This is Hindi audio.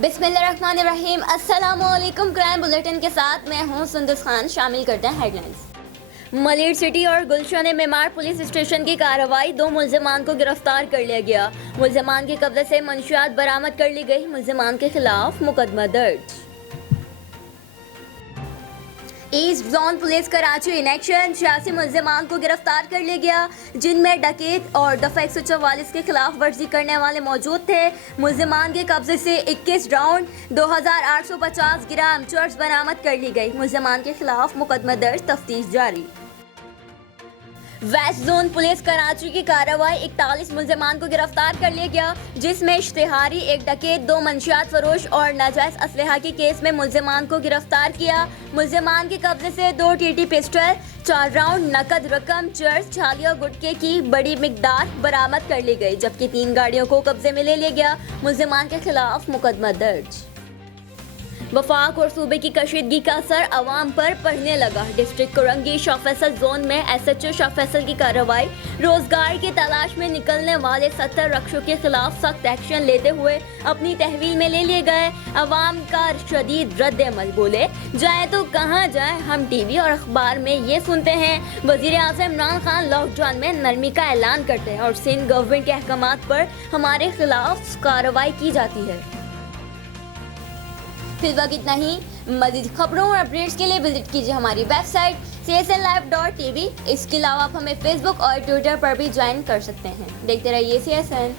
बिस्मिल्लाहिर्रहमानिर्रहीम। अस्सलामुअलैकुम। क्राइम बुलेटिन के साथ मैं हूं सुंदस खान। शामिल करते हैं हेडलाइंस। मलिर सिटी और गुलशन मेमार पुलिस स्टेशन की कार्रवाई। 2 मुल्जिमान को गिरफ्तार कर लिया गया। मुल्जिमान के कब्जे से मंशियात बरामद कर ली गई। मुल्जिमान के खिलाफ मुकदमा दर्ज। East zone police Karachi in action. 86 मुल्जिमान को गिरफ्तार कर लिया गया, जिनमें डकैत और दफा 144 के खिलाफ वर्जी करने वाले मौजूद थे। मुल्जिमान के कब्जे से 21 राउंड 2850 ग्राम चर्च बरामद कर ली गई। मुल्जिमान के खिलाफ मुकदमा दर्ज, तफ्तीश जारी। वेस्ट जोन पुलिस कराची की कार्रवाई। 41 मुल्जिमान को गिरफ्तार कर लिया गया, जिसमें इश्तिहारी, एक डकैत, 2 मंशियात फरोश और नाजायज असलहा के केस में मुल्जिमान को गिरफ्तार किया। मुल्जिमान के कब्जे से 2 टीटी पिस्टल, 4 राउंड नकद रकम, चर्च, छाली और गुटके की बड़ी मिकदार बरामद कर ली गई, जबकि 3 गाड़ियों को कब्जे में ले लिया गया। मुल्जिमान के खिलाफ मुकदमा दर्ज। वफाक और सूबे की कशीदगी का असर अवाम पर पड़ने लगा। डिस्ट्रिक्ट कोरंगी शाह फैसल जोन में SHO शाह फैसल की कार्रवाई। रोजगार की तलाश में निकलने वाले 70 रक्षों के खिलाफ सख्त एक्शन लेते हुए अपनी तहवील में ले लिए गए। अवाम का शदीद रद्द-ए-अमल। बोले जाए तो कहाँ जाए, हम TV और अखबार में ये सुनते हैं वजीर आज़म इमरान खान लॉकडाउन में नरमी का ऐलान करते हैं और सिंध गवर्नमेंट के अहकामात पर हमारे खिलाफ कार्रवाई की जाती है। फिलहाल इतना ही। मज़ीद खबरों और अपडेट्स के लिए विजिट कीजिए हमारी वेबसाइट csnlive.tv। इसके अलावा आप हमें फेसबुक और ट्विटर पर भी ज्वाइन कर सकते हैं। देखते रहिए CSN।